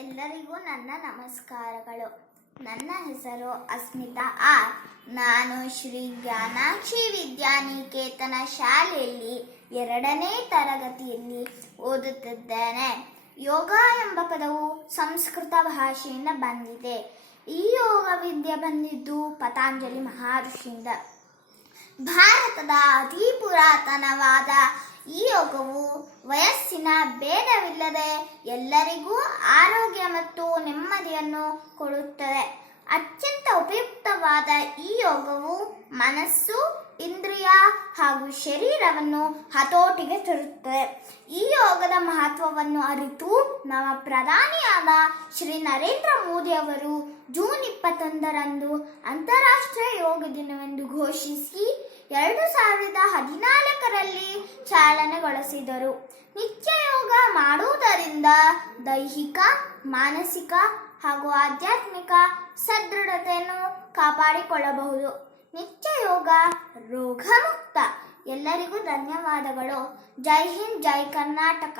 ಎಲ್ಲರಿಗೂ ನನ್ನ ನಮಸ್ಕಾರಗಳು. ನನ್ನ ಹೆಸರು ಅಸ್ಮಿತಾ ಆರ್. ನಾನು ಶ್ರೀ ಜ್ಞಾನಾಕ್ಷಿ ವಿದ್ಯಾನಿಕೇತನ ಶಾಲೆಯಲ್ಲಿ 2ನೇ ತರಗತಿಯಲ್ಲಿ ಓದುತ್ತಿದ್ದೇನೆ. ಯೋಗ ಎಂಬ ಪದವು ಸಂಸ್ಕೃತ ಭಾಷೆಯಿಂದ ಬಂದಿದೆ. ಈ ಯೋಗ ವಿದ್ಯೆ ಬಂದಿದ್ದು ಪತಂಜಲಿ ಮಹರ್ಷಿಯಿಂದ. ಭಾರತದ ಅತಿ ಪುರಾತನವಾದ ಈ ಯೋಗವು ವಯಸ್ಸಿನ ಭೇದವಿಲ್ಲದೆ ಎಲ್ಲರಿಗೂ ಆರೋಗ್ಯ ಮತ್ತು ನೆಮ್ಮದಿಯನ್ನು ಕೊಡುತ್ತದೆ. ಅತ್ಯಂತ ಉಪಯುಕ್ತವಾದ ಈ ಯೋಗವು ಮನಸ್ಸು, ಇಂದ್ರಿಯ ಹಾಗೂ ಶರೀರವನ್ನು ಹತೋಟಿಗೆ ತರುತ್ತದೆ. ಈ ಯೋಗದ ಮಹತ್ವವನ್ನು ಅರಿತು ನಮ್ಮ ಪ್ರಧಾನಿಯಾದ ಶ್ರೀ ನರೇಂದ್ರ ಮೋದಿ ಅವರು ಜೂನ್ 21ರಂದು ಅಂತಾರಾಷ್ಟ್ರೀಯ ಯೋಗ ದಿನವೆಂದು ಘೋಷಿಸಿ 2014ರಲ್ಲಿ ಚಾಲನೆಗೊಳಿಸಿದರು. ನಿತ್ಯ ಯೋಗ ಮಾಡುವುದರಿಂದ ದೈಹಿಕ, ಮಾನಸಿಕ ಹಾಗೂ ಆಧ್ಯಾತ್ಮಿಕ ಸದೃಢತೆಯನ್ನು ಕಾಪಾಡಿಕೊಳ್ಳಬಹುದು. ನಿತ್ಯ ಯೋಗ ರೋಗಮುಕ್ತ. ಎಲ್ಲರಿಗೂ ಧನ್ಯವಾದಗಳು. ಜೈ ಹಿಂದ್, ಜೈ ಕರ್ನಾಟಕ.